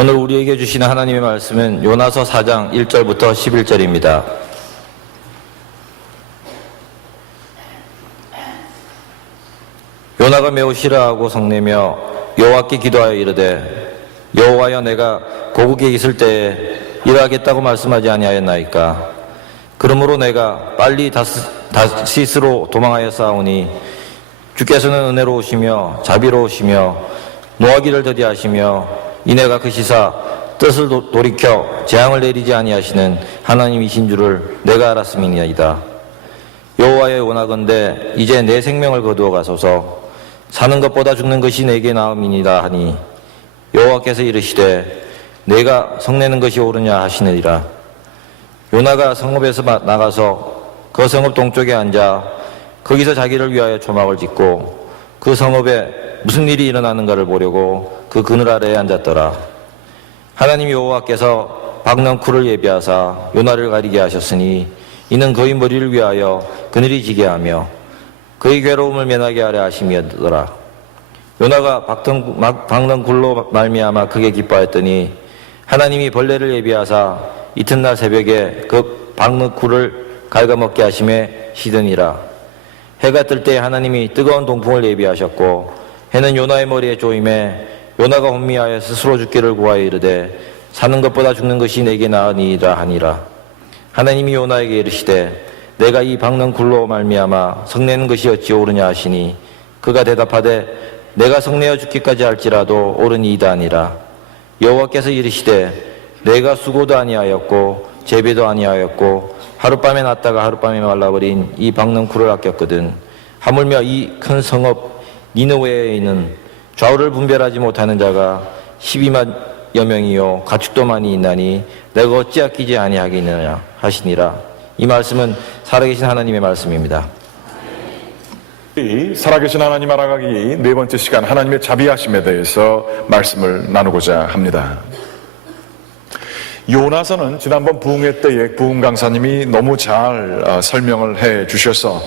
오늘 우리에게 주시는 하나님의 말씀은 요나서 4장 1절부터 11절입니다. 요나가 매우 싫어하고 성내며 여호와께 기도하여 이르되 여호와여, 내가 고국에 있을 때에 일하겠다고 말씀하지 아니하였나이까? 그러므로 내가 빨리 다시스로 도망하여 싸우니 주께서는 은혜로우시며 자비로우시며 노하기를 더디하시며 이내가 그 시사 뜻을 돌이켜 재앙을 내리지 아니하시는 하나님이신 줄을 내가 알았음이니이다. 여호와여, 원하건대 이제 내 생명을 거두어 가소서. 사는 것보다 죽는 것이 내게 나음이니라 하니 여호와께서 이르시되 내가 성내는 것이 옳으냐 하시느니라. 요나가 성읍에서 나가서 그 성읍 동쪽에 앉아 거기서 자기를 위하여 초막을 짓고 그 성읍에 무슨 일이 일어나는가를 보려고 그 그늘 아래에 앉았더라. 하나님 여호와께서 박넝쿨을 예비하사 요나를 가리게 하셨으니 이는 그의 머리를 위하여 그늘이 지게 하며 그의 괴로움을 면하게 하려 하심이었더라. 요나가 박넝쿨로 말미암아 크게 기뻐하였더니 하나님이 벌레를 예비하사 이튿날 새벽에 그 박넝쿨을 갉아먹게 하심에 시드니라. 해가 뜰 때 하나님이 뜨거운 동풍을 예비하셨고 해는 요나의 머리에 조임에 요나가 혼미하여 스스로 죽기를 구하여 이르되 사는 것보다 죽는 것이 내게 나으니라 하니라. 하나님이 요나에게 이르시되 내가 이 박넝쿨로 말미암아 성내는 것이 어찌 옳으냐 하시니 그가 대답하되 내가 성내어 죽기까지 할지라도 옳으니이다 하니라. 여호와께서 이르시되 내가 수고도 아니하였고 재배도 아니하였고 하룻밤에 났다가 하룻밤에 말라버린 이 박넝쿨을 아꼈거든. 하물며 이 큰 성읍 니느웨에 있는 좌우를 분별하지 못하는 자가 12만여 명이요 가축도 많이 있나니 내가 어찌 아끼지 아니하겠느냐 하시니라. 이 말씀은 살아계신 하나님의 말씀입니다. 살아계신 하나님 알아가기 네 번째 시간, 하나님의 자비하심에 대해서 말씀을 나누고자 합니다. 요나서는 지난번 부흥회 때에 부흥 강사님이 너무 잘 설명을 해 주셔서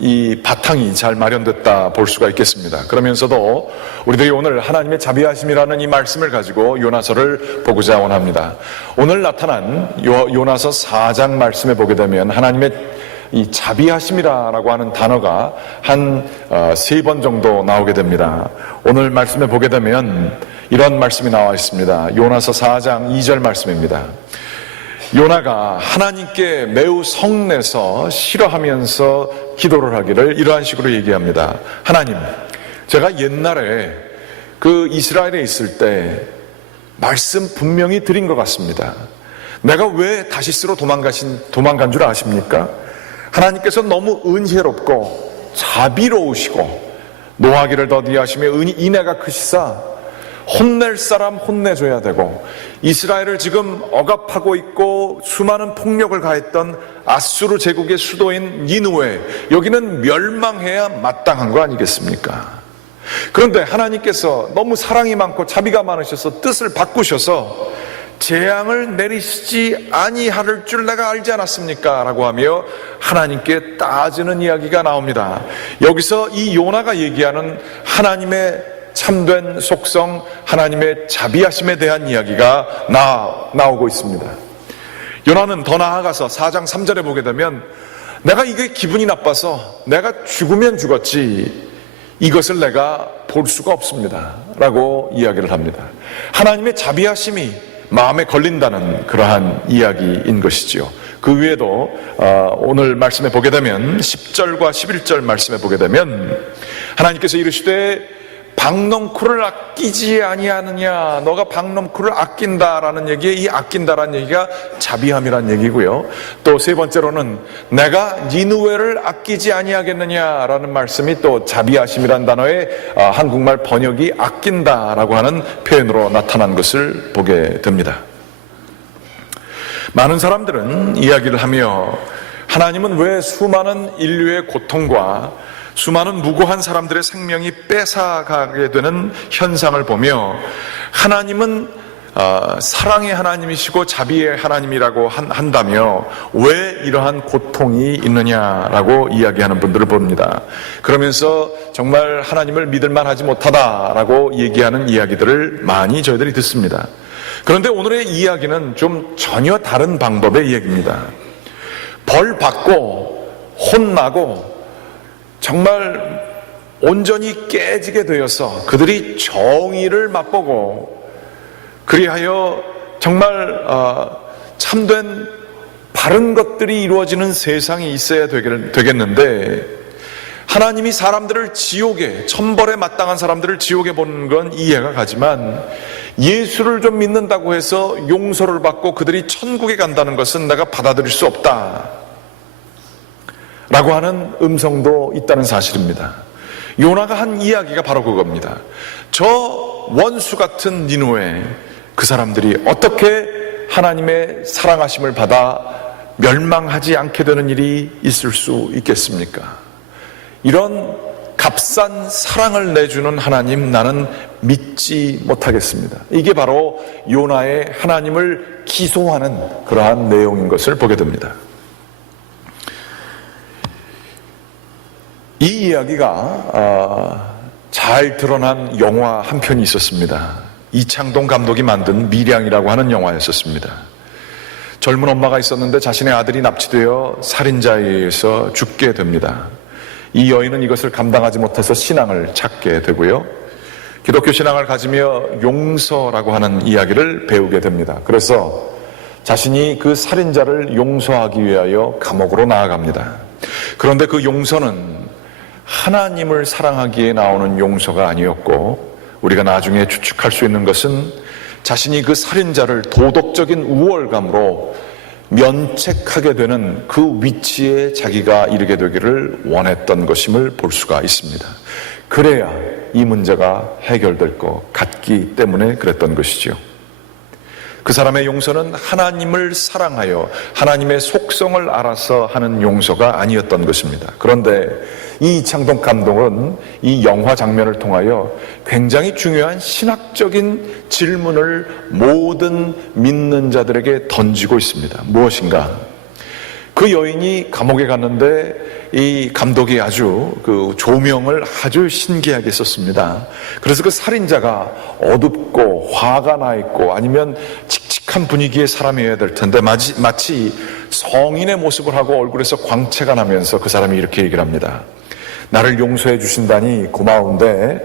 이 바탕이 잘 마련됐다 볼 수가 있겠습니다. 그러면서도 우리들이 오늘 하나님의 자비하심이라는 이 말씀을 가지고 요나서를 보고자 원합니다. 오늘 나타난 요나서 4장 말씀에 보게 되면 하나님의 이 자비하심이라고 하는 단어가 한 3번 정도 나오게 됩니다. 오늘 말씀에 보게 되면 이런 말씀이 나와 있습니다. 요나서 4장 2절 말씀입니다. 요나가 하나님께 매우 성내서 싫어하면서 기도를 하기를 이러한 식으로 얘기합니다. 하나님, 제가 옛날에 그 이스라엘에 있을 때 말씀 분명히 드린 것 같습니다. 내가 왜 다시스로 도망간 줄 아십니까? 하나님께서 너무 은혜롭고 자비로우시고 노하기를 더디하시며 인애가 크시사 혼낼 사람 혼내줘야 되고 이스라엘을 지금 억압하고 있고 수많은 폭력을 가했던 아수르 제국의 수도인 니느웨, 여기는 멸망해야 마땅한 거 아니겠습니까? 그런데 하나님께서 너무 사랑이 많고 자비가 많으셔서 뜻을 바꾸셔서 재앙을 내리시지 아니할 줄 내가 알지 않았습니까? 라고 하며 하나님께 따지는 이야기가 나옵니다. 여기서 이 요나가 얘기하는 하나님의 참된 속성, 하나님의 자비하심에 대한 이야기가 나오고 있습니다. 요나는 더 나아가서 4장 3절에 보게 되면 내가 이게 기분이 나빠서 내가 죽으면 죽었지 이것을 내가 볼 수가 없습니다 라고 이야기를 합니다. 하나님의 자비하심이 마음에 걸린다는 그러한 이야기인 것이지요. 그 위에도 오늘 말씀에 보게 되면 10절과 11절 말씀에 보게 되면 하나님께서 이르시되 박넝쿨을 아끼지 아니하느냐, 너가 박넝쿨을 아낀다라는 얘기에 이 아낀다라는 얘기가 자비함이라는 얘기고요. 또 세 번째로는 내가 니느웨를 아끼지 아니하겠느냐라는 말씀이 또 자비하심이라는 단어의 한국말 번역이 아낀다라고 하는 표현으로 나타난 것을 보게 됩니다. 많은 사람들은 이야기를 하며 하나님은 왜 수많은 인류의 고통과 수많은 무고한 사람들의 생명이 뺏어가게 되는 현상을 보며 하나님은 사랑의 하나님이시고 자비의 하나님이라고 한다며 왜 이러한 고통이 있느냐라고 이야기하는 분들을 봅니다. 그러면서 정말 하나님을 믿을 만하지 못하다라고 얘기하는 이야기들을 많이 저희들이 듣습니다. 그런데 오늘의 이야기는 좀 전혀 다른 방법의 이야기입니다. 벌 받고 혼나고 정말 온전히 깨지게 되어서 그들이 정의를 맛보고 그리하여 정말 참된 바른 것들이 이루어지는 세상이 있어야 되겠는데 하나님이 사람들을 지옥에, 천벌에 마땅한 사람들을 지옥에 보는 건 이해가 가지만 예수를 좀 믿는다고 해서 용서를 받고 그들이 천국에 간다는 것은 내가 받아들일 수 없다 라고 하는 음성도 있다는 사실입니다. 요나가 한 이야기가 바로 그겁니다. 저 원수 같은 니누에 그 사람들이 어떻게 하나님의 사랑하심을 받아 멸망하지 않게 되는 일이 있을 수 있겠습니까? 이런 값싼 사랑을 내주는 하나님 나는 믿지 못하겠습니다. 이게 바로 요나의 하나님을 기소하는 그러한 내용인 것을 보게 됩니다. 이 이야기가 잘 드러난 영화 한 편이 있었습니다. 이창동 감독이 만든 미량이라고 하는 영화였었습니다. 젊은 엄마가 있었는데 자신의 아들이 납치되어 살인자에 의해서 죽게 됩니다. 이 여인은 이것을 감당하지 못해서 신앙을 찾게 되고요. 기독교 신앙을 가지며 용서라고 하는 이야기를 배우게 됩니다. 그래서 자신이 그 살인자를 용서하기 위하여 감옥으로 나아갑니다. 그런데 그 용서는 하나님을 사랑하기에 나오는 용서가 아니었고 우리가 나중에 추측할 수 있는 것은 자신이 그 살인자를 도덕적인 우월감으로 면책하게 되는 그 위치에 자기가 이르게 되기를 원했던 것임을 볼 수가 있습니다. 그래야 이 문제가 해결될 것 같기 때문에 그랬던 것이죠. 그 사람의 용서는 하나님을 사랑하여 하나님의 속성을 알아서 하는 용서가 아니었던 것입니다. 그런데 이 이창동 감독은 이 영화 장면을 통하여 굉장히 중요한 신학적인 질문을 모든 믿는 자들에게 던지고 있습니다. 무엇인가? 그 여인이 감옥에 갔는데 이 감독이 아주 그 조명을 아주 신기하게 썼습니다. 그래서 그 살인자가 어둡고 화가 나 있고 아니면 칙칙한 분위기의 사람이어야 될 텐데 마치 성인의 모습을 하고 얼굴에서 광채가 나면서 그 사람이 이렇게 얘기를 합니다. 나를 용서해 주신다니 고마운데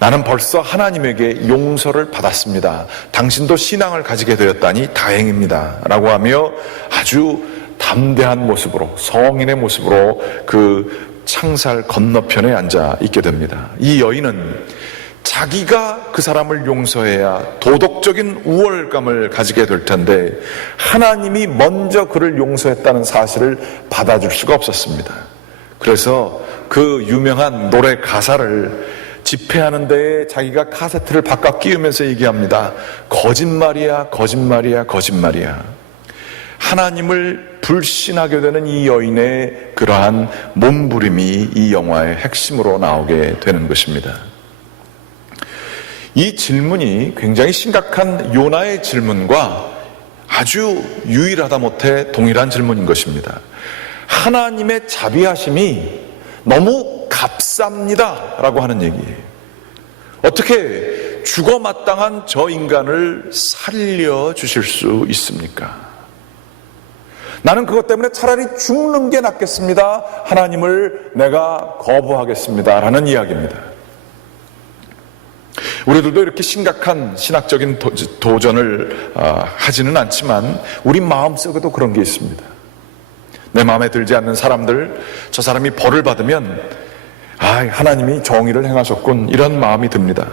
나는 벌써 하나님에게 용서를 받았습니다. 당신도 신앙을 가지게 되었다니 다행입니다. 라고 하며 아주 담대한 모습으로 성인의 모습으로 그 창살 건너편에 앉아 있게 됩니다. 이 여인은 자기가 그 사람을 용서해야 도덕적인 우월감을 가지게 될 텐데 하나님이 먼저 그를 용서했다는 사실을 받아줄 수가 없었습니다. 그래서 그 유명한 노래 가사를 집회하는 데에 자기가 카세트를 바깥 끼우면서 얘기합니다. 거짓말이야, 거짓말이야, 거짓말이야. 하나님을 불신하게 되는 이 여인의 그러한 몸부림이 이 영화의 핵심으로 나오게 되는 것입니다. 이 질문이 굉장히 심각한 요나의 질문과 아주 유일하다 못해 동일한 질문인 것입니다. 하나님의 자비하심이 너무 값쌉니다 라고 하는 얘기예요. 어떻게 죽어 마땅한 저 인간을 살려주실 수 있습니까? 나는 그것 때문에 차라리 죽는 게 낫겠습니다. 하나님을 내가 거부하겠습니다 라는 이야기입니다. 우리들도 이렇게 심각한 신학적인 도전을 하지는 않지만 우리 마음속에도 그런 게 있습니다. 내 마음에 들지 않는 사람들, 저 사람이 벌을 받으면 하나님이 정의를 행하셨군 이런 마음이 듭니다.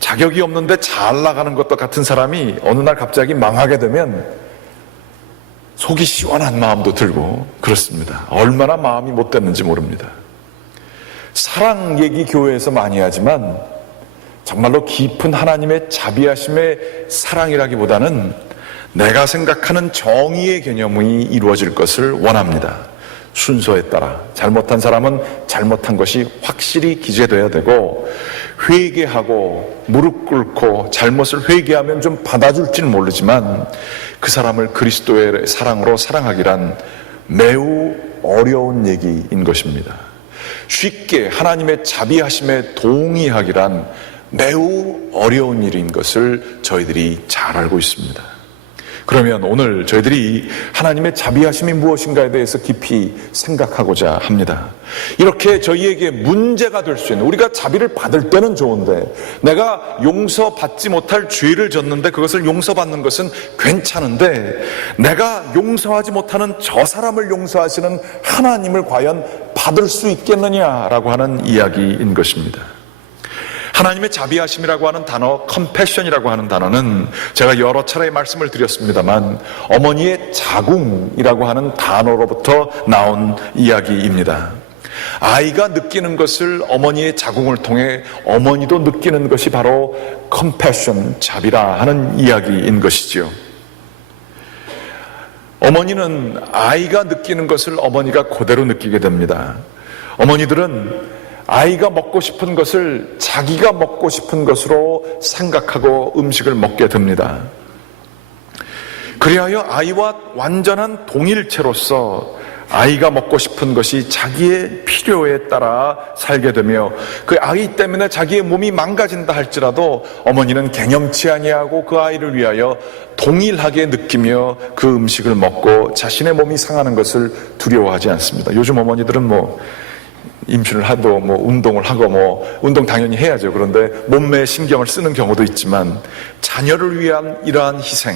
자격이 없는데 잘 나가는 것과 같은 사람이 어느 날 갑자기 망하게 되면 속이 시원한 마음도 들고 그렇습니다. 얼마나 마음이 못됐는지 모릅니다. 사랑 얘기 교회에서 많이 하지만 정말로 깊은 하나님의 자비하심의 사랑이라기보다는 내가 생각하는 정의의 개념이 이루어질 것을 원합니다. 순서에 따라 잘못한 사람은 잘못한 것이 확실히 기재되어야 되고, 회개하고 무릎 꿇고 잘못을 회개하면 좀 받아줄지는 모르지만 그 사람을 그리스도의 사랑으로 사랑하기란 매우 어려운 얘기인 것입니다. 쉽게 하나님의 자비하심에 동의하기란 매우 어려운 일인 것을 저희들이 잘 알고 있습니다. 그러면 오늘 저희들이 하나님의 자비하심이 무엇인가에 대해서 깊이 생각하고자 합니다. 이렇게 저희에게 문제가 될 수 있는, 우리가 자비를 받을 때는 좋은데 내가 용서받지 못할 죄를 졌는데 그것을 용서받는 것은 괜찮은데, 내가 용서하지 못하는 저 사람을 용서하시는 하나님을 과연 받을 수 있겠느냐라고 하는 이야기인 것입니다. 하나님의 자비하심이라고 하는 단어, 컴패션이라고 하는 단어는 제가 여러 차례 말씀을 드렸습니다만 어머니의 자궁이라고 하는 단어로부터 나온 이야기입니다. 아이가 느끼는 것을 어머니의 자궁을 통해 어머니도 느끼는 것이 바로 컴패션, 자비라 하는 이야기인 것이지요. 어머니는 아이가 느끼는 것을 어머니가 그대로 느끼게 됩니다. 어머니들은 아이가 먹고 싶은 것을 자기가 먹고 싶은 것으로 생각하고 음식을 먹게 됩니다. 그리하여 아이와 완전한 동일체로서 아이가 먹고 싶은 것이 자기의 필요에 따라 살게 되며, 그 아이 때문에 자기의 몸이 망가진다 할지라도 어머니는 개념치 아니하고 그 아이를 위하여 동일하게 느끼며 그 음식을 먹고 자신의 몸이 상하는 것을 두려워하지 않습니다. 요즘 어머니들은 임신을 하도 운동을 하고 운동 당연히 해야죠. 그런데 몸매에 신경을 쓰는 경우도 있지만 자녀를 위한 이러한 희생,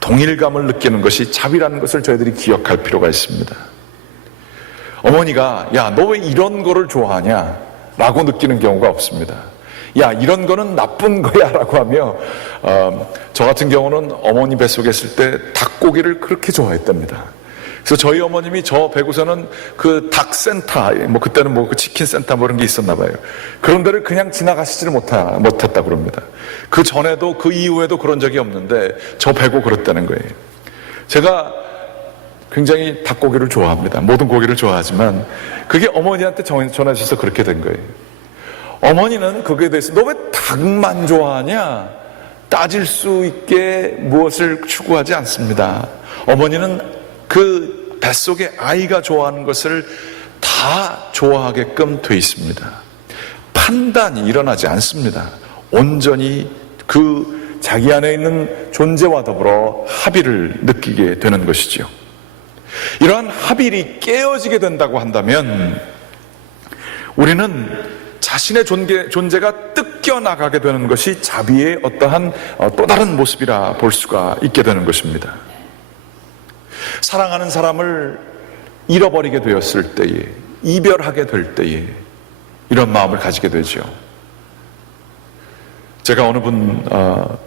동일감을 느끼는 것이 자비라는 것을 저희들이 기억할 필요가 있습니다. 어머니가 야, 너 왜 이런 거를 좋아하냐? 라고 느끼는 경우가 없습니다. 야, 이런 거는 나쁜 거야 라고 하며 저 같은 경우는 어머니 뱃속에 있을 때 닭고기를 그렇게 좋아했답니다. 그래서 저희 어머님이 저 배구서는 그 닭센터, 그때는 그 치킨센터 그런 게 있었나 봐요. 그런 데를 그냥 지나가시지를 못했다 그럽니다. 그 전에도 그 이후에도 그런 적이 없는데 저 배고 그랬다는 거예요. 제가 굉장히 닭고기를 좋아합니다. 모든 고기를 좋아하지만 그게 어머니한테 전해져서 그렇게 된 거예요. 어머니는 그거에 대해서 너 왜 닭만 좋아하냐? 따질 수 있게 무엇을 추구하지 않습니다. 어머니는 그 뱃속에 아이가 좋아하는 것을 다 좋아하게끔 돼 있습니다. 판단이 일어나지 않습니다. 온전히 그 자기 안에 있는 존재와 더불어 합의를 느끼게 되는 것이죠. 이러한 합의가 깨어지게 된다고 한다면 우리는 자신의 존재가 뜯겨나가게 되는 것이 자비의 어떠한 또 다른 모습이라 볼 수가 있게 되는 것입니다. 사랑하는 사람을 잃어버리게 되었을 때에, 이별하게 될 때에 이런 마음을 가지게 되죠. 제가 어느 분과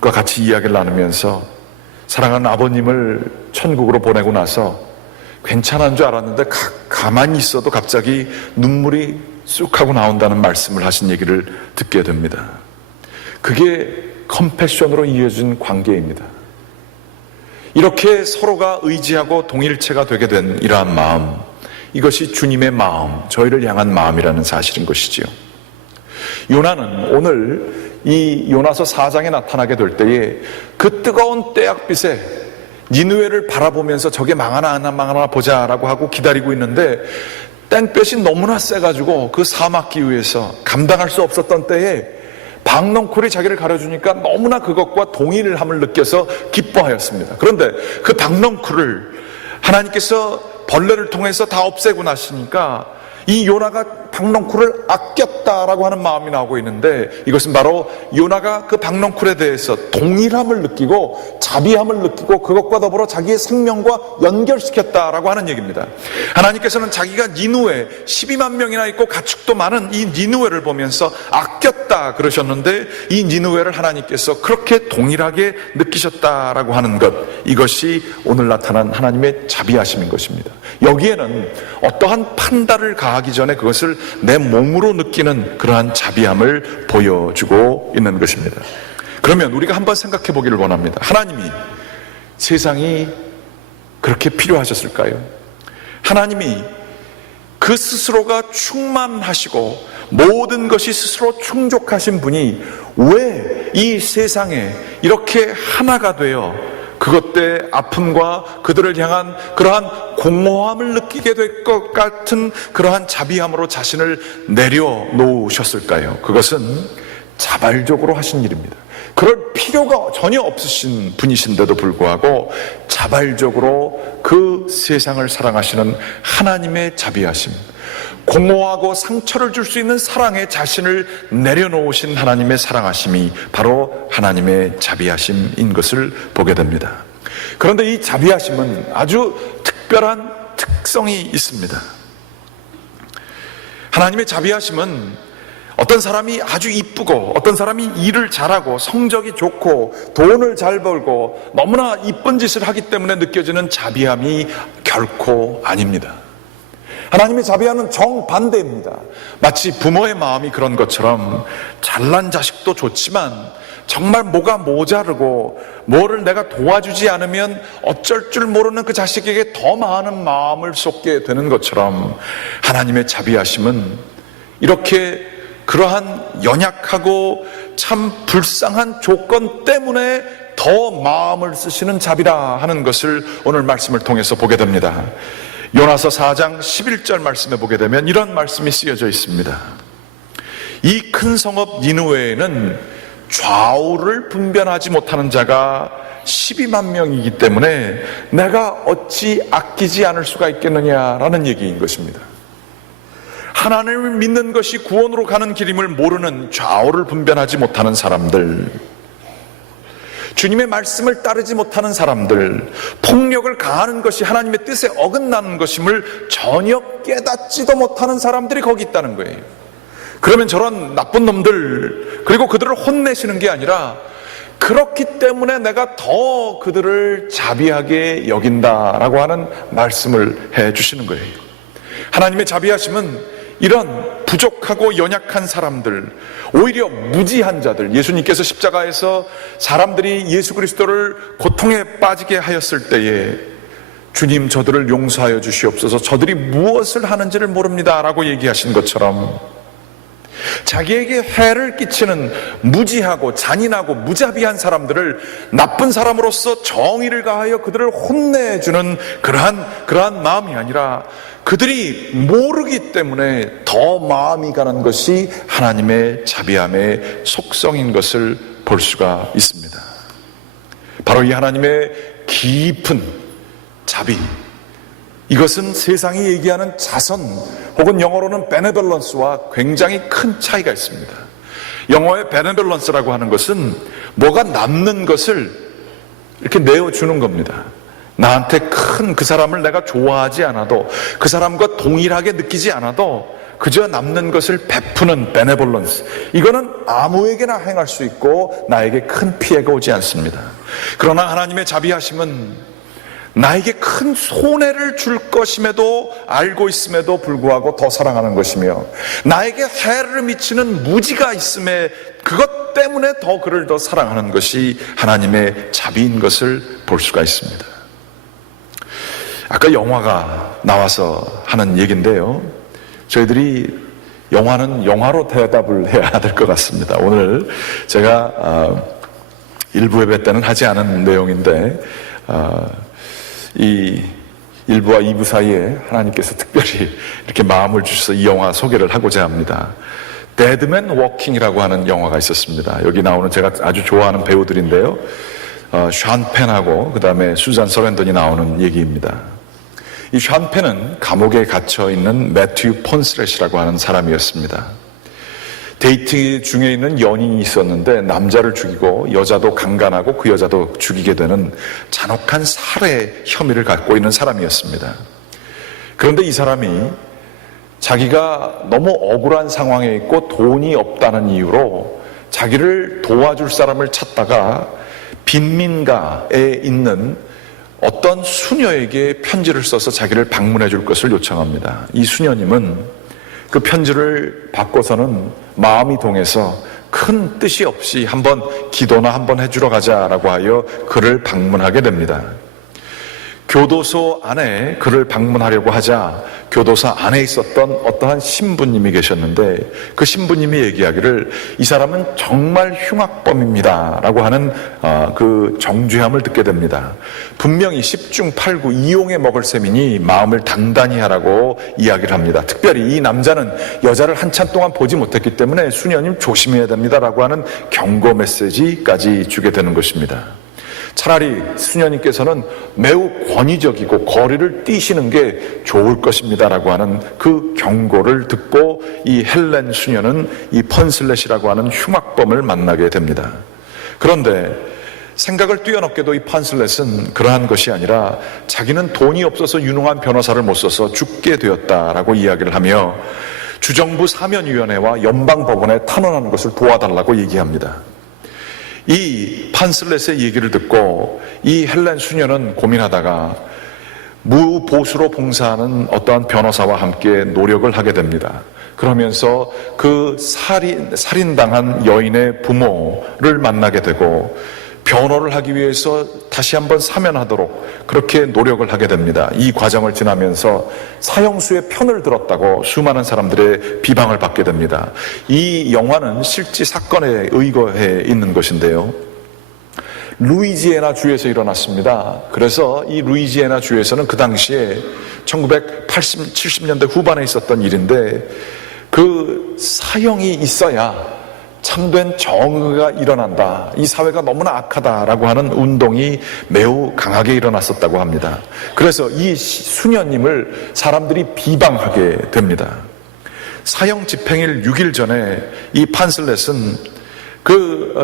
같이 이야기를 나누면서 사랑하는 아버님을 천국으로 보내고 나서 괜찮은 줄 알았는데 가만히 있어도 갑자기 눈물이 쑥 하고 나온다는 말씀을 하신 얘기를 듣게 됩니다. 그게 컴패션으로 이어진 관계입니다. 이렇게 서로가 의지하고 동일체가 되게 된 이러한 마음, 이것이 주님의 마음, 저희를 향한 마음이라는 사실인 것이지요. 요나는 오늘 이 요나서 4장에 나타나게 될 때에 그 뜨거운 떼약빛에 니느웨를 바라보면서 저게 망하나 안 망하나 보자라고 하고 기다리고 있는데 땡볕이 너무나 세가지고 그 사막 기후에서 감당할 수 없었던 때에 박넝쿨이 자기를 가려주니까 너무나 그것과 동일함을 느껴서 기뻐하였습니다. 그런데 그 박넝쿨을 하나님께서 벌레를 통해서 다 없애고 나시니까 이 요나가 박넝쿨을 아꼈다라고 하는 마음이 나오고 있는데, 이것은 바로 요나가 그 박넝쿨에 대해서 동일함을 느끼고 자비함을 느끼고 그것과 더불어 자기의 생명과 연결시켰다라고 하는 얘기입니다. 하나님께서는 자기가 니느웨 12만 명이나 있고 가축도 많은 이 니느웨를 보면서 아꼈다 그러셨는데, 이 니느웨를 하나님께서 그렇게 동일하게 느끼셨다라고 하는 것, 이것이 오늘 나타난 하나님의 자비하심인 것입니다. 여기에는 어떠한 판단을 가하기 전에 그것을 내 몸으로 느끼는 그러한 자비함을 보여주고 있는 것입니다. 그러면 우리가 한번 생각해 보기를 원합니다. 하나님이 세상이 그렇게 필요하셨을까요? 하나님이 그 스스로가 충만하시고 모든 것이 스스로 충족하신 분이 왜 이 세상에 이렇게 하나가 되어 그것 때 아픔과 그들을 향한 그러한 공허함을 느끼게 될 것 같은 그러한 자비함으로 자신을 내려놓으셨을까요? 그것은 자발적으로 하신 일입니다. 그럴 필요가 전혀 없으신 분이신데도 불구하고 자발적으로 그 세상을 사랑하시는 하나님의 자비하심, 공허하고 상처를 줄 수 있는 사랑에 자신을 내려놓으신 하나님의 사랑하심이 바로 하나님의 자비하심인 것을 보게 됩니다. 그런데 이 자비하심은 아주 특별한 특성이 있습니다. 하나님의 자비하심은 어떤 사람이 아주 이쁘고 어떤 사람이 일을 잘하고 성적이 좋고 돈을 잘 벌고 너무나 이쁜 짓을 하기 때문에 느껴지는 자비함이 결코 아닙니다. 하나님의 자비함은 정반대입니다. 마치 부모의 마음이 그런 것처럼 잘난 자식도 좋지만 정말 뭐가 모자르고 뭐를 내가 도와주지 않으면 어쩔 줄 모르는 그 자식에게 더 많은 마음을 쏟게 되는 것처럼 하나님의 자비하심은 이렇게 그러한 연약하고 참 불쌍한 조건 때문에 더 마음을 쓰시는 자비라 하는 것을 오늘 말씀을 통해서 보게 됩니다. 요나서 4장 11절 말씀에 보게 되면 이런 말씀이 쓰여져 있습니다. 이 큰 성읍 니느웨에는 좌우를 분별하지 못하는 자가 12만 명이기 때문에 내가 어찌 아끼지 않을 수가 있겠느냐라는 얘기인 것입니다. 하나님을 믿는 것이 구원으로 가는 길임을 모르는 좌우를 분별하지 못하는 사람들, 주님의 말씀을 따르지 못하는 사람들, 폭력을 가하는 것이 하나님의 뜻에 어긋나는 것임을 전혀 깨닫지도 못하는 사람들이 거기 있다는 거예요. 그러면 저런 나쁜 놈들, 그리고 그들을 혼내시는 게 아니라 그렇기 때문에 내가 더 그들을 자비하게 여긴다라고 하는 말씀을 해 주시는 거예요. 하나님의 자비하심은 이런 부족하고 연약한 사람들, 오히려 무지한 자들, 예수님께서 십자가에서 사람들이 예수 그리스도를 고통에 빠지게 하였을 때에 주님 저들을 용서하여 주시옵소서, 저들이 무엇을 하는지를 모릅니다 라고 얘기하신 것처럼 자기에게 해를 끼치는 무지하고 잔인하고 무자비한 사람들을 나쁜 사람으로서 정의를 가하여 그들을 혼내주는 그러한 마음이 아니라 그들이 모르기 때문에 더 마음이 가는 것이 하나님의 자비함의 속성인 것을 볼 수가 있습니다. 바로 이 하나님의 깊은 자비, 이것은 세상이 얘기하는 자선 혹은 영어로는 benevolence와 굉장히 큰 차이가 있습니다. 영어의 benevolence라고 하는 것은 뭐가 남는 것을 이렇게 내어주는 겁니다. 나한테 큰 그 사람을 내가 좋아하지 않아도, 그 사람과 동일하게 느끼지 않아도 그저 남는 것을 베푸는 benevolence, 이거는 아무에게나 행할 수 있고 나에게 큰 피해가 오지 않습니다. 그러나 하나님의 자비하심은 나에게 큰 손해를 줄 것임에도 알고 있음에도 불구하고 더 사랑하는 것이며, 나에게 해를 미치는 무지가 있음에 그것 때문에 더 그를 더 사랑하는 것이 하나님의 자비인 것을 볼 수가 있습니다. 아까 영화가 나와서 하는 얘기인데요, 저희들이 영화는 영화로 대답을 해야 될 것 같습니다. 오늘 제가 일부 예배 때는 하지 않은 내용인데 이 1부와 2부 사이에 하나님께서 특별히 이렇게 마음을 주셔서 이 영화 소개를 하고자 합니다. 데드맨 워킹이라고 하는 영화가 있었습니다. 여기 나오는 제가 아주 좋아하는 배우들인데요, 션 펜하고 그 다음에 수잔 서랜던이 나오는 얘기입니다. 이 션 펜은 감옥에 갇혀 있는 매튜 폰스렛이라고 하는 사람이었습니다. 데이트 중에 있는 연인이 있었는데 남자를 죽이고 여자도 강간하고 그 여자도 죽이게 되는 잔혹한 살해 혐의를 갖고 있는 사람이었습니다. 그런데 이 사람이 자기가 너무 억울한 상황에 있고 돈이 없다는 이유로 자기를 도와줄 사람을 찾다가 빈민가에 있는 어떤 수녀에게 편지를 써서 자기를 방문해 줄 것을 요청합니다. 이 수녀님은 그 편지를 받고서는 마음이 동해서 큰 뜻이 없이 한번 기도나 한번 해주러 가자라고 하여 그를 방문하게 됩니다. 교도소 안에 그를 방문하려고 하자 교도소 안에 있었던 어떠한 신부님이 계셨는데, 그 신부님이 얘기하기를 이 사람은 정말 흉악범입니다 라고 하는 그 정죄함을 듣게 됩니다. 분명히 10중 8구 이용해 먹을 셈이니 마음을 단단히 하라고 이야기를 합니다. 특별히 이 남자는 여자를 한참 동안 보지 못했기 때문에 수녀님 조심해야 됩니다 라고 하는 경고 메시지까지 주게 되는 것입니다. 차라리 수녀님께서는 매우 권위적이고 거리를 띄시는 게 좋을 것입니다 라고 하는 그 경고를 듣고 이 헬렌 수녀는 이 펀슬렛이라고 하는 흉악범을 만나게 됩니다. 그런데 생각을 뛰어넘게도 이 펀슬렛은 그러한 것이 아니라 자기는 돈이 없어서 유능한 변호사를 못 써서 죽게 되었다라고 이야기를 하며 주정부 사면위원회와 연방법원에 탄원하는 것을 도와달라고 얘기합니다. 이 펀슬렛의 얘기를 듣고 이 헬렌 수녀는 고민하다가 무보수로 봉사하는 어떠한 변호사와 함께 노력을 하게 됩니다. 그러면서 그 살인당한 여인의 부모를 만나게 되고 변호를 하기 위해서 다시 한번 사면하도록 그렇게 노력을 하게 됩니다. 이 과정을 지나면서 사형수의 편을 들었다고 수많은 사람들의 비방을 받게 됩니다. 이 영화는 실제 사건에 의거해 있는 것인데요. 루이지애나 주에서 일어났습니다. 그래서 이 루이지애나 주에서는 그 당시에 1980, 70년대 후반에 있었던 일인데, 그 사형이 있어야 참된 정의가 일어난다, 이 사회가 너무나 악하다라고 하는 운동이 매우 강하게 일어났었다고 합니다. 그래서 이 수녀님을 사람들이 비방하게 됩니다. 사형 집행일 6일 전에 이 펀슬렛은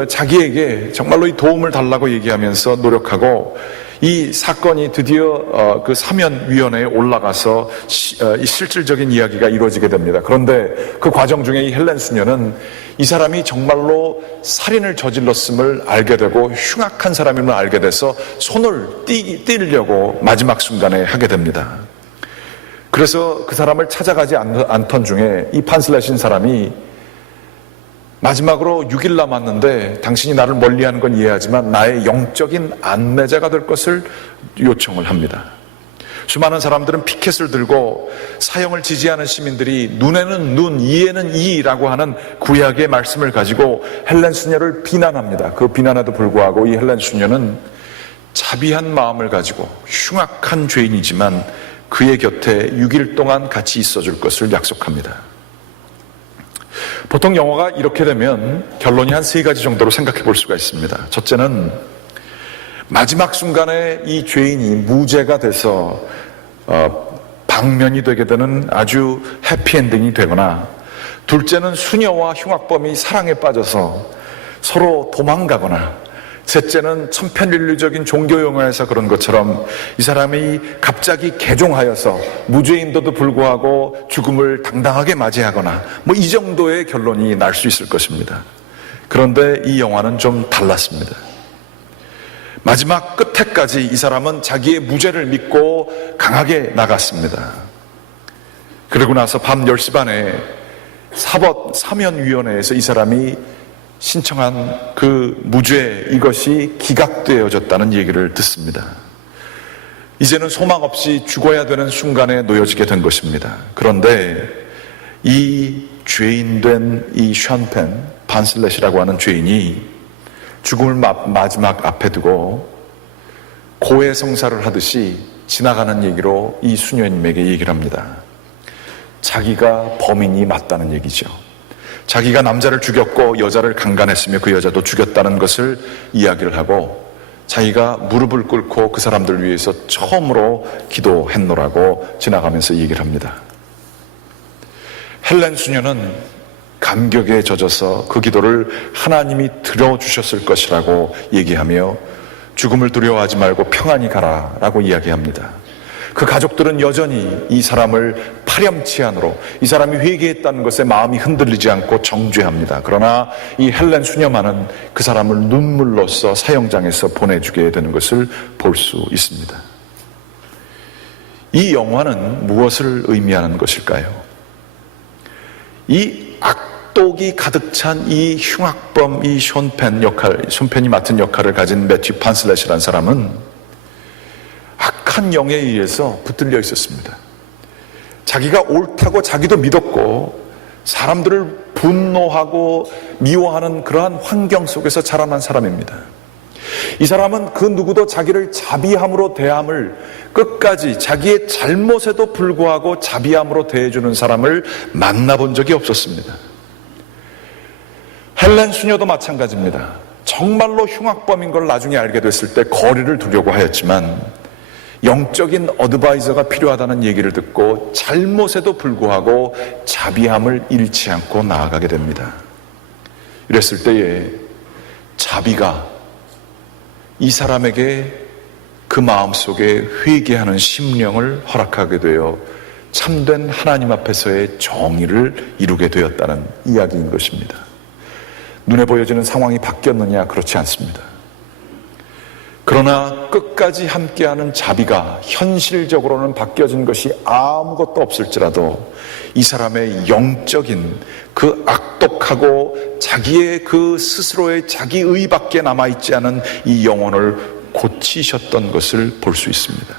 자기에게 정말로 이 도움을 달라고 얘기하면서 노력하고, 이 사건이 드디어 그 사면위원회에 올라가서 실질적인 이야기가 이루어지게 됩니다. 그런데 그 과정 중에 이 헬렌 수녀는 이 사람이 정말로 살인을 저질렀음을 알게 되고 흉악한 사람임을 알게 돼서 손을 떼려고 마지막 순간에 하게 됩니다. 그래서 그 사람을 찾아가지 않던 중에 이 펀슬렛인 사람이 마지막으로 6일 남았는데 당신이 나를 멀리하는 건 이해하지만 나의 영적인 안내자가 될 것을 요청을 합니다. 수많은 사람들은 피켓을 들고 사형을 지지하는 시민들이 눈에는 눈, 이에는 이라고 하는 구약의 말씀을 가지고 헬렌 수녀를 비난합니다. 그 비난에도 불구하고 이 헬렌 수녀는 자비한 마음을 가지고 흉악한 죄인이지만 그의 곁에 6일 동안 같이 있어줄 것을 약속합니다. 보통 영화가 이렇게 되면 결론이 한 3가지 정도로 생각해 볼 수가 있습니다. 첫째는 마지막 순간에 이 죄인이 무죄가 돼서 방면이 되게 되는 아주 해피엔딩이 되거나, 둘째는 수녀와 흉악범이 사랑에 빠져서 서로 도망가거나, 셋째는 천편일률적인 종교 영화에서 그런 것처럼 이 사람이 갑자기 개종하여서 무죄인데도 불구하고 죽음을 당당하게 맞이하거나, 뭐 이 정도의 결론이 날 수 있을 것입니다. 그런데 이 영화는 좀 달랐습니다. 마지막 끝에까지 이 사람은 자기의 무죄를 믿고 강하게 나갔습니다. 그러고 나서 밤 10시 반에 사면위원회에서 이 사람이 신청한 그 무죄, 이것이 기각되어졌다는 얘기를 듣습니다. 이제는 소망 없이 죽어야 되는 순간에 놓여지게 된 것입니다. 그런데 이 죄인된 이 션펜 펀슬렛이라고 하는 죄인이 죽음을 마지막 앞에 두고 고해성사를 하듯이 지나가는 얘기로 이 수녀님에게 얘기를 합니다. 자기가 범인이 맞다는 얘기죠. 자기가 남자를 죽였고 여자를 강간했으며 그 여자도 죽였다는 것을 이야기를 하고, 자기가 무릎을 꿇고 그 사람들 위해서 처음으로 기도했노라고 지나가면서 얘기를 합니다. 헬렌 수녀는 감격에 젖어서 그 기도를 하나님이 들어주셨을 것이라고 얘기하며 죽음을 두려워하지 말고 평안히 가라라고 이야기합니다. 그 가족들은 여전히 이 사람을 파렴치 안으로, 이 사람이 회개했다는 것에 마음이 흔들리지 않고 정죄합니다. 그러나 이 헬렌 수녀만은 그 사람을 눈물로써 사형장에서 보내주게 되는 것을 볼 수 있습니다. 이 영화는 무엇을 의미하는 것일까요? 이 악독이 가득 찬 이 흉악범, 이 션펜이 맡은 역할을 가진 매튜 펀슬렛이라는 사람은 악한 영에 의해서 붙들려 있었습니다. 자기가 옳다고 자기도 믿었고 사람들을 분노하고 미워하는 그러한 환경 속에서 자라난 사람입니다. 이 사람은 그 누구도 자기를 자비함으로 대함을 끝까지 자기의 잘못에도 불구하고 자비함으로 대해주는 사람을 만나본 적이 없었습니다. 헬렌 수녀도 마찬가지입니다. 정말로 흉악범인 걸 나중에 알게 됐을 때 거리를 두려고 하였지만 영적인 어드바이저가 필요하다는 얘기를 듣고 잘못에도 불구하고 자비함을 잃지 않고 나아가게 됩니다. 이랬을 때에 자비가 이 사람에게 그 마음속에 회개하는 심령을 허락하게 되어 참된 하나님 앞에서의 정의를 이루게 되었다는 이야기인 것입니다. 눈에 보여지는 상황이 바뀌었느냐? 그렇지 않습니다. 그러나 끝까지 함께하는 자비가 현실적으로는 바뀌어진 것이 아무것도 없을지라도 이 사람의 영적인 그 악독하고 자기의 그 스스로의 자기의밖에 남아있지 않은 이 영혼을 고치셨던 것을 볼 수 있습니다.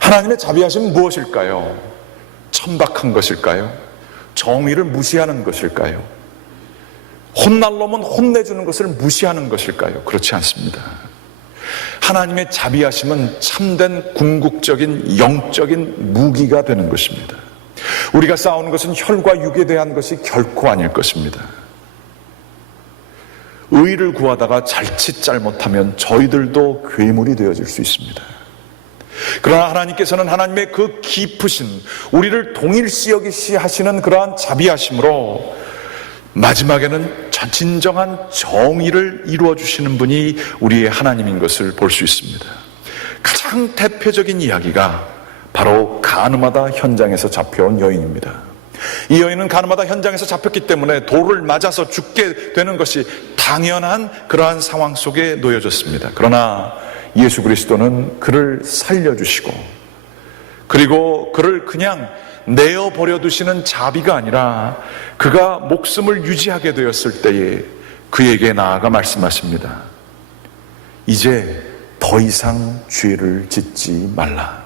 하나님의 자비하심은 무엇일까요? 천박한 것일까요? 정의를 무시하는 것일까요? 혼날 놈은 혼내주는 것을 무시하는 것일까요? 그렇지 않습니다. 하나님의 자비하심은 참된 궁극적인 영적인 무기가 되는 것입니다. 우리가 싸우는 것은 혈과 육에 대한 것이 결코 아닐 것입니다. 의를 구하다가 자칫 잘못하면 저희들도 괴물이 되어질 수 있습니다. 그러나 하나님께서는 하나님의 그 깊으신 우리를 동일시 여기시 하시는 그러한 자비하심으로 마지막에는 진정한 정의를 이루어주시는 분이 우리의 하나님인 것을 볼 수 있습니다. 가장 대표적인 이야기가 바로 가늠하다 현장에서 잡혀온 여인입니다. 이 여인은 가늠하다 현장에서 잡혔기 때문에 돌을 맞아서 죽게 되는 것이 당연한 그러한 상황 속에 놓여졌습니다. 그러나 예수 그리스도는 그를 살려주시고 그리고 그를 그냥 내어버려 두시는 자비가 아니라 그가 목숨을 유지하게 되었을 때에 그에게 나아가 말씀하십니다. 이제 더 이상 죄를 짓지 말라.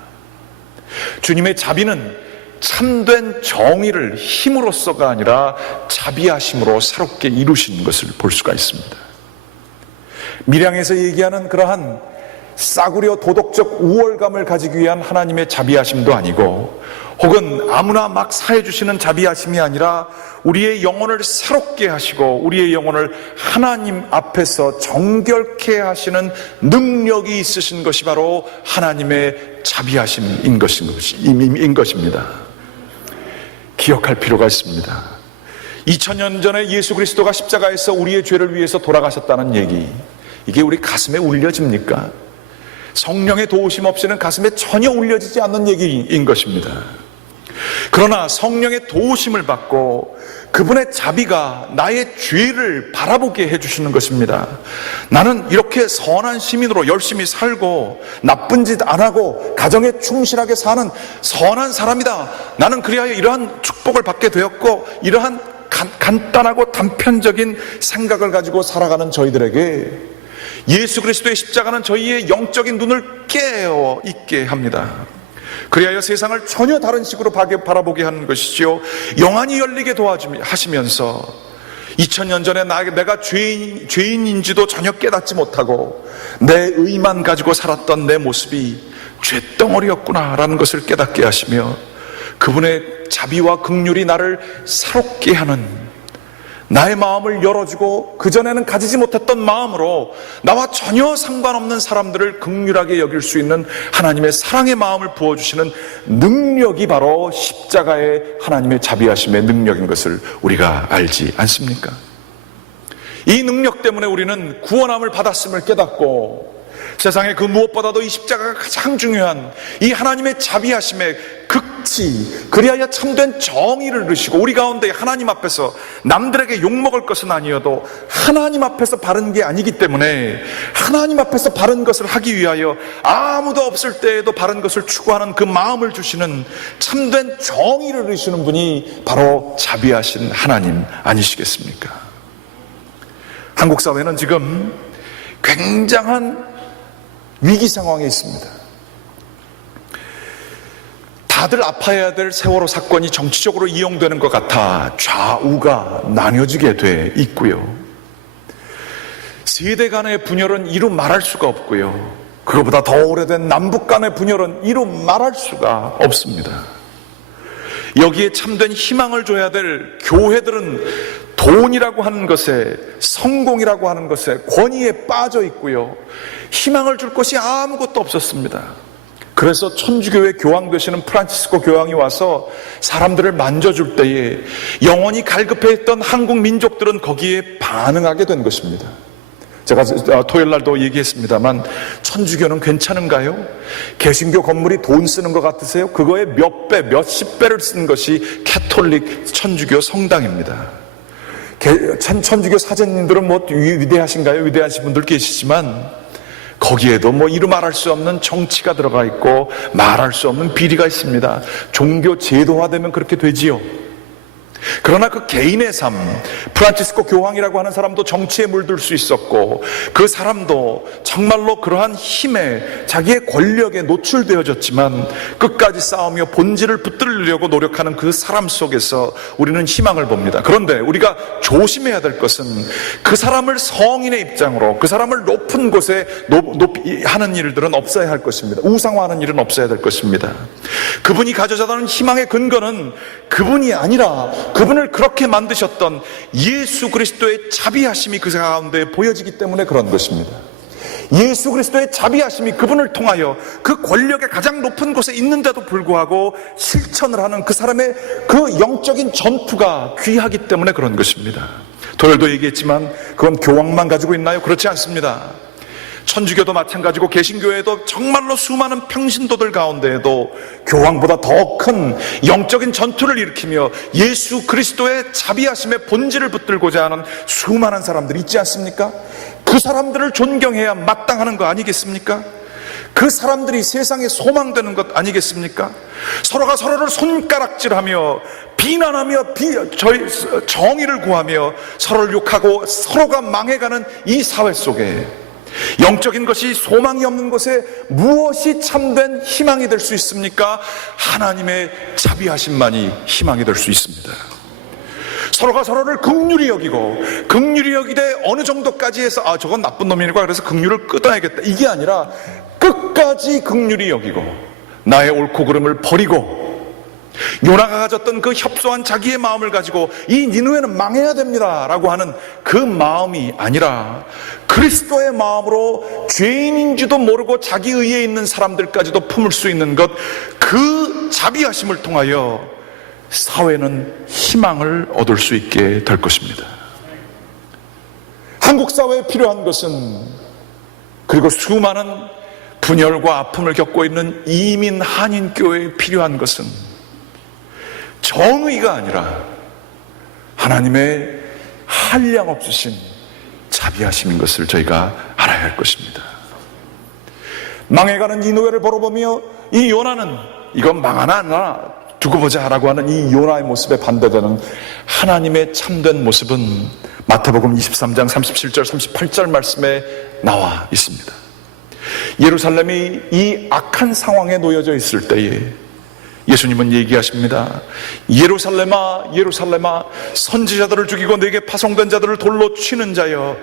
주님의 자비는 참된 정의를 힘으로써가 아니라 자비하심으로 새롭게 이루시는 것을 볼 수가 있습니다. 밀양에서 얘기하는 그러한 싸구려 도덕적 우월감을 가지기 위한 하나님의 자비하심도 아니고 혹은 아무나 막 사해주시는 자비하심이 아니라 우리의 영혼을 새롭게 하시고 우리의 영혼을 하나님 앞에서 정결케 하시는 능력이 있으신 것이 바로 하나님의 자비하심인 것입니다. 기억할 필요가 있습니다. 2000년 전에 예수 그리스도가 십자가에서 우리의 죄를 위해서 돌아가셨다는 얘기, 이게 우리 가슴에 울려집니까? 성령의 도우심 없이는 가슴에 전혀 울려지지 않는 얘기인 것입니다. 그러나 성령의 도우심을 받고 그분의 자비가 나의 죄를 바라보게 해주시는 것입니다. 나는 이렇게 선한 시민으로 열심히 살고 나쁜 짓 안 하고 가정에 충실하게 사는 선한 사람이다. 나는 그리하여 이러한 축복을 받게 되었고 이러한 간단하고 단편적인 생각을 가지고 살아가는 저희들에게 예수 그리스도의 십자가는 저희의 영적인 눈을 깨어 있게 합니다. 그리하여 세상을 전혀 다른 식으로 바라보게 하는 것이지요. 영안이 열리게 도와주시면서 2000년 전에 내가 죄인인지도 전혀 깨닫지 못하고 내 의만 가지고 살았던 내 모습이 죄덩어리였구나라는 것을 깨닫게 하시며 그분의 자비와 긍휼이 나를 새롭게 하는 나의 마음을 열어주고 그전에는 가지지 못했던 마음으로 나와 전혀 상관없는 사람들을 긍휼하게 여길 수 있는 하나님의 사랑의 마음을 부어주시는 능력이 바로 십자가의 하나님의 자비하심의 능력인 것을 우리가 알지 않습니까? 이 능력 때문에 우리는 구원함을 받았음을 깨닫고 세상에 그 무엇보다도 이 십자가가 가장 중요한 이 하나님의 자비하심의 극치, 그리하여 참된 정의를 이루시고 우리 가운데 하나님 앞에서 남들에게 욕먹을 것은 아니어도 하나님 앞에서 바른 게 아니기 때문에 하나님 앞에서 바른 것을 하기 위하여 아무도 없을 때에도 바른 것을 추구하는 그 마음을 주시는 참된 정의를 이루시는 분이 바로 자비하신 하나님 아니시겠습니까? 한국 사회는 지금 굉장한 위기 상황에 있습니다. 다들 아파해야 될 세월호 사건이 정치적으로 이용되는 것 같아 좌우가 나뉘어지게 돼 있고요. 세대 간의 분열은 이루 말할 수가 없고요. 그거보다 더 오래된 남북 간의 분열은 이루 말할 수가 없습니다. 여기에 참된 희망을 줘야 될 교회들은 돈이라고 하는 것에, 성공이라고 하는 것에, 권위에 빠져 있고요. 희망을 줄 것이 아무것도 없었습니다. 그래서 천주교회 교황 되시는 프란치스코 교황이 와서 사람들을 만져줄 때에 영원히 갈급해했던 한국 민족들은 거기에 반응하게 된 것입니다. 제가 토요일 날도 얘기했습니다만 천주교는 괜찮은가요? 개신교 건물이 돈 쓰는 것 같으세요? 그거에 몇 배, 몇십 배를 쓴 것이 캐톨릭 천주교 성당입니다. 천주교 사제님들은 뭐 위대하신가요? 위대하신 분들 계시지만 거기에도 뭐 이루 말할 수 없는 정치가 들어가 있고 말할 수 없는 비리가 있습니다. 종교 제도화되면 그렇게 되지요. 그러나 그 개인의 삶, 프란치스코 교황이라고 하는 사람도 정치에 물들 수 있었고 그 사람도 정말로 그러한 힘에, 자기의 권력에 노출되어졌지만 끝까지 싸우며 본질을 붙들려고 노력하는 그 사람 속에서 우리는 희망을 봅니다. 그런데 우리가 조심해야 될 것은 그 사람을 성인의 입장으로, 그 사람을 높은 곳에 높이 하는 일들은 없어야 할 것입니다. 우상화하는 일은 없어야 될 것입니다. 그분이 가져다 놓은 희망의 근거는 그분이 아니라 그분을 그렇게 만드셨던 예수 그리스도의 자비하심이 그 가운데 보여지기 때문에 그런 것입니다. 예수 그리스도의 자비하심이 그분을 통하여 그 권력의 가장 높은 곳에 있는데도 불구하고 실천을 하는 그 사람의 그 영적인 전투가 귀하기 때문에 그런 것입니다. 토요일도 얘기했지만 그건 교황만 가지고 있나요? 그렇지 않습니다. 천주교도 마찬가지고 개신교회도 정말로 수많은 평신도들 가운데에도 교황보다 더 큰 영적인 전투를 일으키며 예수 그리스도의 자비하심의 본질을 붙들고자 하는 수많은 사람들이 있지 않습니까? 그 사람들을 존경해야 마땅하는 거 아니겠습니까? 그 사람들이 세상에 소망되는 것 아니겠습니까? 서로가 서로를 손가락질하며 비난하며 정의를 구하며 서로를 욕하고 서로가 망해가는 이 사회 속에 영적인 것이 소망이 없는 곳에 무엇이 참된 희망이 될 수 있습니까? 하나님의 자비하심만이 희망이 될 수 있습니다. 서로가 서로를 긍휼히 여기고 긍휼히 여기되 어느 정도까지 해서 저건 나쁜 놈이니까 그래서 긍휼을 끊어야겠다, 이게 아니라 끝까지 긍휼히 여기고 나의 옳고 그름을 버리고 요나가 가졌던 그 협소한 자기의 마음을 가지고 이 니느웨는 망해야 됩니다 라고 하는 그 마음이 아니라 그리스도의 마음으로 죄인인지도 모르고 자기 의에 있는 사람들까지도 품을 수 있는 것, 그 자비하심을 통하여 사회는 희망을 얻을 수 있게 될 것입니다. 한국 사회에 필요한 것은, 그리고 수많은 분열과 아픔을 겪고 있는 이민 한인 교회에 필요한 것은 정의가 아니라 하나님의 한량 없으신 자비하심인 것을 저희가 알아야 할 것입니다. 망해가는 니느웨를 바라보며 이 요나는 이건 망하나 두고 보자 라고 하는 이 요나의 모습에 반대되는 하나님의 참된 모습은 마태복음 23장 37절 38절 말씀에 나와 있습니다. 예루살렘이 이 악한 상황에 놓여져 있을 때에 예수님은 얘기하십니다. 예루살렘아 예루살렘아, 선지자들을 죽이고 내게 파송된 자들을 돌로 치는 자여,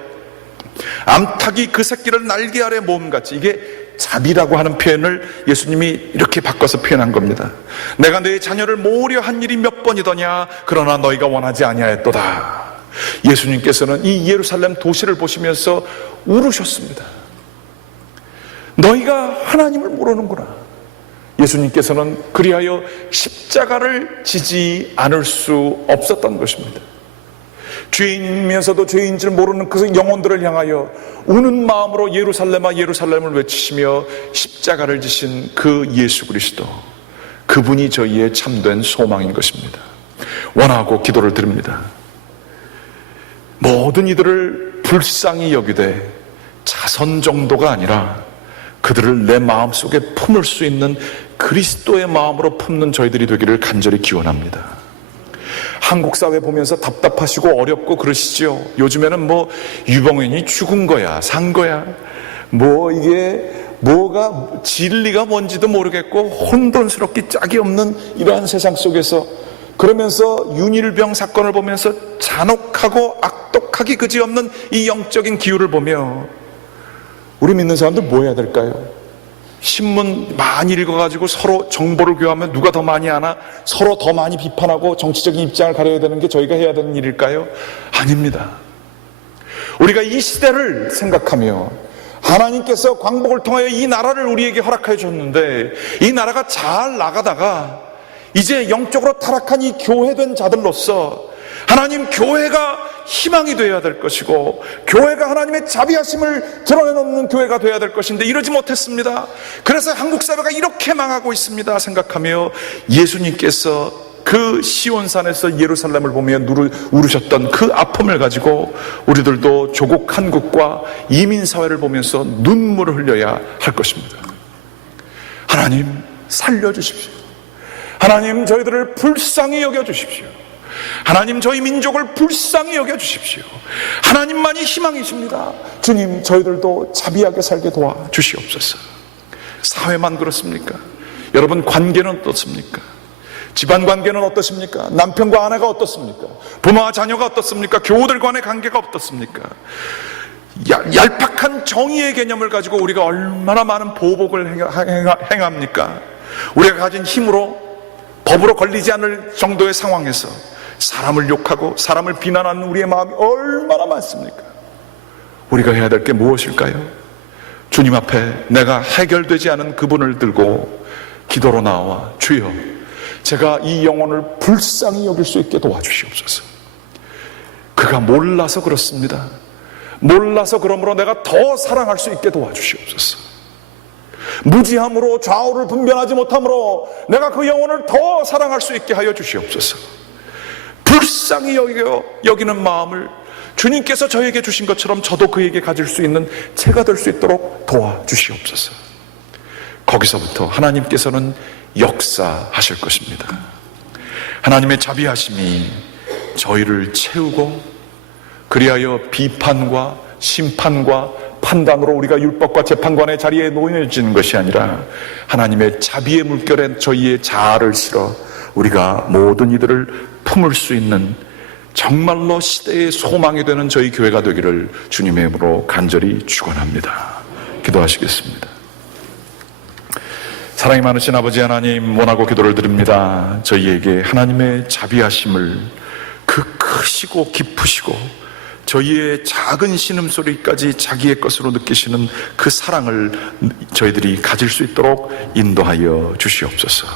암탉이 그 새끼를 날개 아래 모음같이. 이게 자비라고 하는 표현을 예수님이 이렇게 바꿔서 표현한 겁니다. 내가 내 자녀를 모으려 한 일이 몇 번이더냐, 그러나 너희가 원하지 아니하였도다. 예수님께서는 이 예루살렘 도시를 보시면서 울으셨습니다. 너희가 하나님을 모르는구나. 예수님께서는 그리하여 십자가를 지지 않을 수 없었던 것입니다. 죄인이면서도 죄인 줄 모르는 그 영혼들을 향하여 우는 마음으로 예루살렘아 예루살렘을 외치시며 십자가를 지신 그 예수 그리스도, 그분이 저희의 참된 소망인 것입니다. 원하고 기도를 드립니다. 모든 이들을 불쌍히 여기되 자선 정도가 아니라 그들을 내 마음속에 품을 수 있는 그리스도의 마음으로 품는 저희들이 되기를 간절히 기원합니다. 한국 사회 보면서 답답하시고 어렵고 그러시죠. 요즘에는 뭐 유봉현이 죽은 거야 산 거야, 뭐 이게 뭐가 진리가 뭔지도 모르겠고 혼돈스럽기 짝이 없는 이러한 세상 속에서, 그러면서 윤일병 사건을 보면서 잔혹하고 악독하기 그지없는 이 영적인 기후를 보며 우리 믿는 사람들 뭐 해야 될까요? 신문 많이 읽어가지고 서로 정보를 교환하면 누가 더 많이 아나 서로 더 많이 비판하고 정치적인 입장을 가려야 되는 게 저희가 해야 되는 일일까요? 아닙니다. 우리가 이 시대를 생각하며 하나님께서 광복을 통하여 이 나라를 우리에게 허락해 줬는데, 이 나라가 잘 나가다가 이제 영적으로 타락한 이 교회된 자들로서 하나님, 교회가 희망이 되어야 될 것이고 교회가 하나님의 자비하심을 드러내놓는 교회가 되어야 될 것인데 이러지 못했습니다. 그래서 한국 사회가 이렇게 망하고 있습니다 생각하며 예수님께서 그 시온산에서 예루살렘을 보며 울으셨던 그 아픔을 가지고 우리들도 조국 한국과 이민사회를 보면서 눈물을 흘려야 할 것입니다. 하나님, 살려주십시오. 하나님, 저희들을 불쌍히 여겨주십시오. 하나님, 저희 민족을 불쌍히 여겨주십시오. 하나님만이 희망이십니다. 주님, 저희들도 자비하게 살게 도와주시옵소서. 사회만 그렇습니까? 여러분, 관계는 어떻습니까? 집안 관계는 어떻습니까? 남편과 아내가 어떻습니까? 부모와 자녀가 어떻습니까? 교우들 간의 관계가 어떻습니까? 얄팍한 정의의 개념을 가지고 우리가 얼마나 많은 보복을 행합니까? 우리가 가진 힘으로 법으로 걸리지 않을 정도의 상황에서 사람을 욕하고 사람을 비난하는 우리의 마음이 얼마나 많습니까? 우리가 해야 될 게 무엇일까요? 주님 앞에 내가 해결되지 않은 그분을 들고 기도로 나와, 주여, 제가 이 영혼을 불쌍히 여길 수 있게 도와주시옵소서. 그가 몰라서 그렇습니다. 몰라서 그러므로 내가 더 사랑할 수 있게 도와주시옵소서. 무지함으로 좌우를 분별하지 못함으로 내가 그 영혼을 더 사랑할 수 있게 하여 주시옵소서. 불쌍히 여기는 마음을 주님께서 저에게 주신 것처럼 저도 그에게 가질 수 있는 제가 될 수 있도록 도와주시옵소서. 거기서부터 하나님께서는 역사하실 것입니다. 하나님의 자비하심이 저희를 채우고, 그리하여 비판과 심판과 판단으로 우리가 율법과 재판관의 자리에 놓여지는 것이 아니라 하나님의 자비의 물결에 저희의 자아를 실어 우리가 모든 이들을 품을 수 있는 정말로 시대의 소망이 되는 저희 교회가 되기를 주님의 이름으로 간절히 축원합니다. 기도하시겠습니다. 사랑이 많으신 아버지 하나님, 원하고 기도를 드립니다. 저희에게 하나님의 자비하심을, 그 크시고 깊으시고 저희의 작은 신음소리까지 자기의 것으로 느끼시는 그 사랑을 저희들이 가질 수 있도록 인도하여 주시옵소서.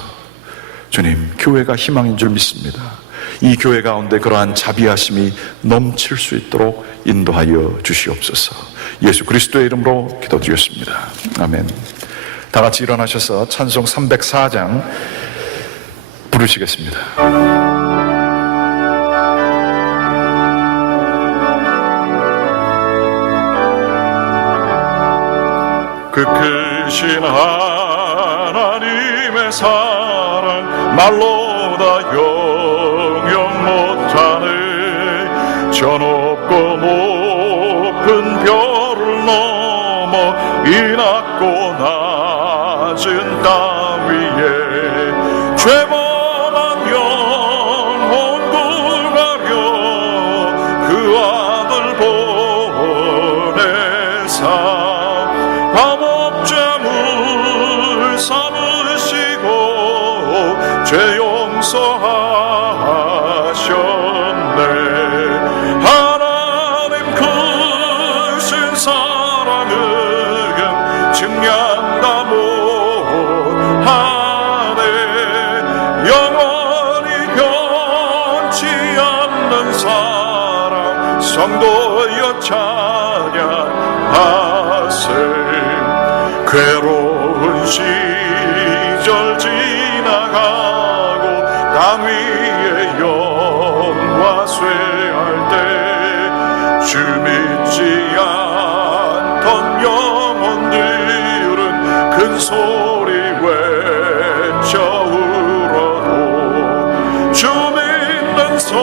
주님, 교회가 희망인 줄 믿습니다. 이 교회 가운데 그러한 자비하심이 넘칠 수 있도록 인도하여 주시옵소서. 예수 그리스도의 이름으로 기도드렸습니다. 아멘. 다 같이 일어나셔서 찬송 304장 부르시겠습니다. 그 크신 하나님의 사랑 말로 다 영영 못하네. 저 높고 높은 별을 넘어 이 낮고 낮은 땅 위에 죄범한 영혼 구하려 그 아들 보내사 화목제물 삼으시고 죄 용서하셨네. 하나님 크신 사랑은 증량다 못하네. 영원히 변치 않는 사랑 성도여 찬양하세. 괴로운 시절 지나가고 땅 위에 영화 쇠할 때 주 믿지 않던 영혼들은 큰 소리 외쳐 울어도 주 믿는 성도들에게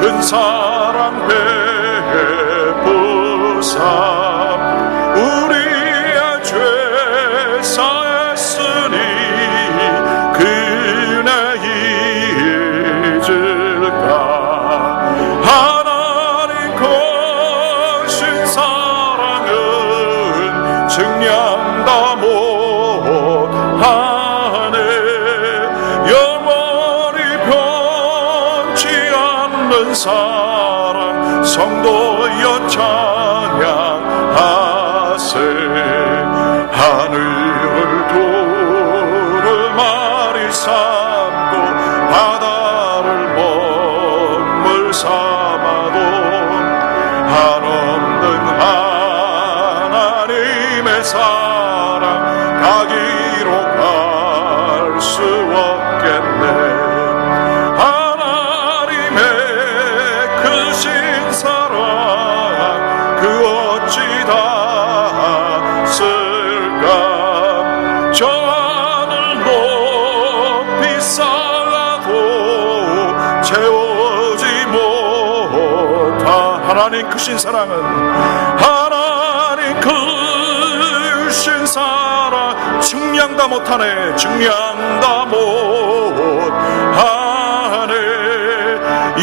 큰 사랑 베푸세. 삶 우리의 죄 사했으니 그네 잊을까 하나님 거신 사랑은 증량다 못하네 영원히 변치 않는 사랑 성도여 찬양하세 하늘을 두루마리 삼고 바다를 먹물 삼아도 한없는 하나님의 사랑 가기로 갈 수 없겠네 하나님의 크신 사랑 그 어찌 닿았을까 저 하늘 높이 쌓아도 채우지 못한 하나님 크신 사랑은 하나님 크신 사랑 증량다 못하네 증량다 못하네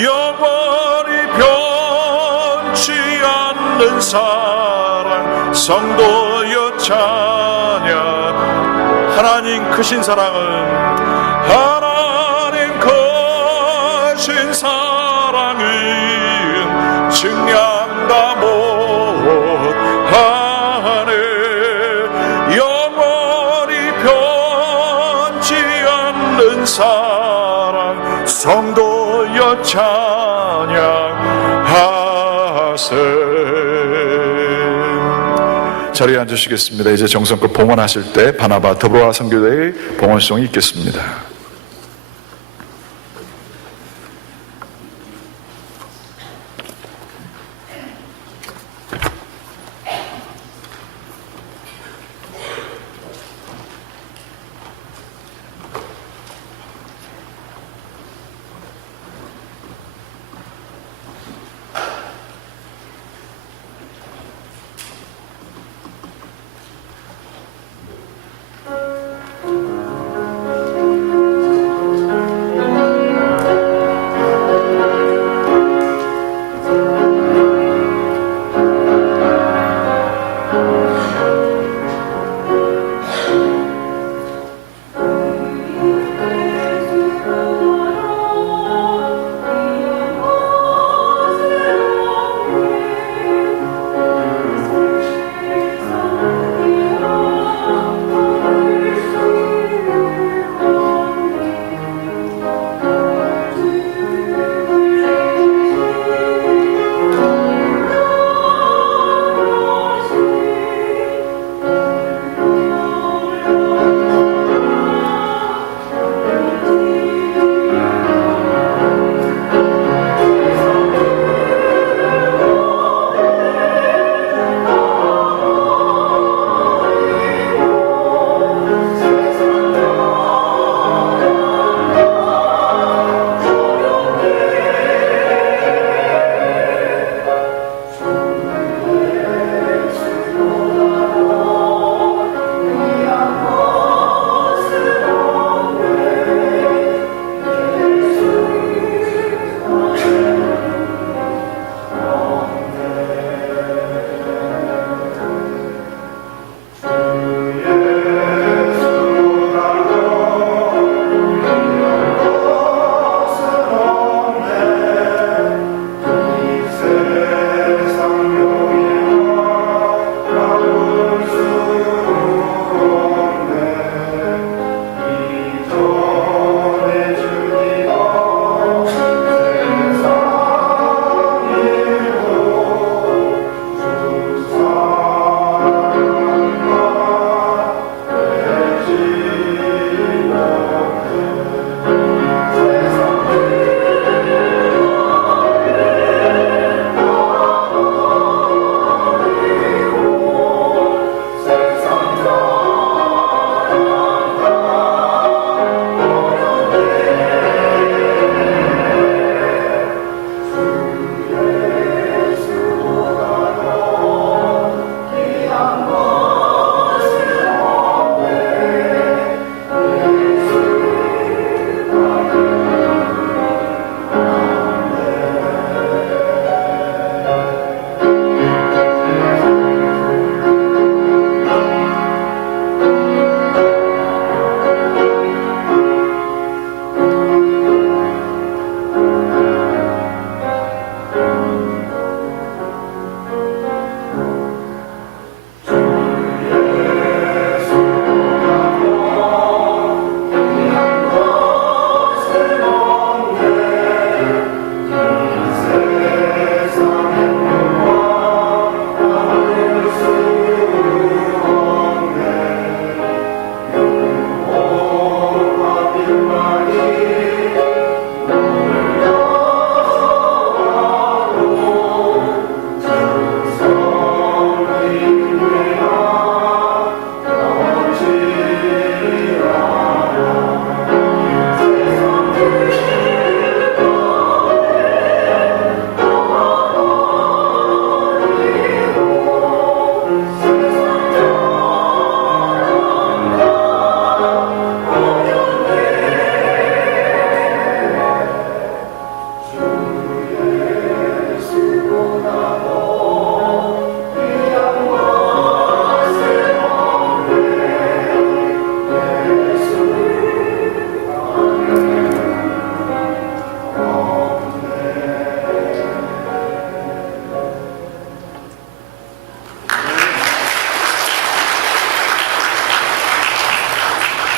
영원히 변치 않는 사랑 성도여 찬양 하나님 크신 사랑은 하나님 크신 사랑은 증량다 못하네 영원히 변치 않는 사랑 성도여 찬양하세 자리에 앉으시겠습니다. 이제 정성껏 봉헌하실 때 바나바 더불어와 선교대의 봉헌송이 있겠습니다.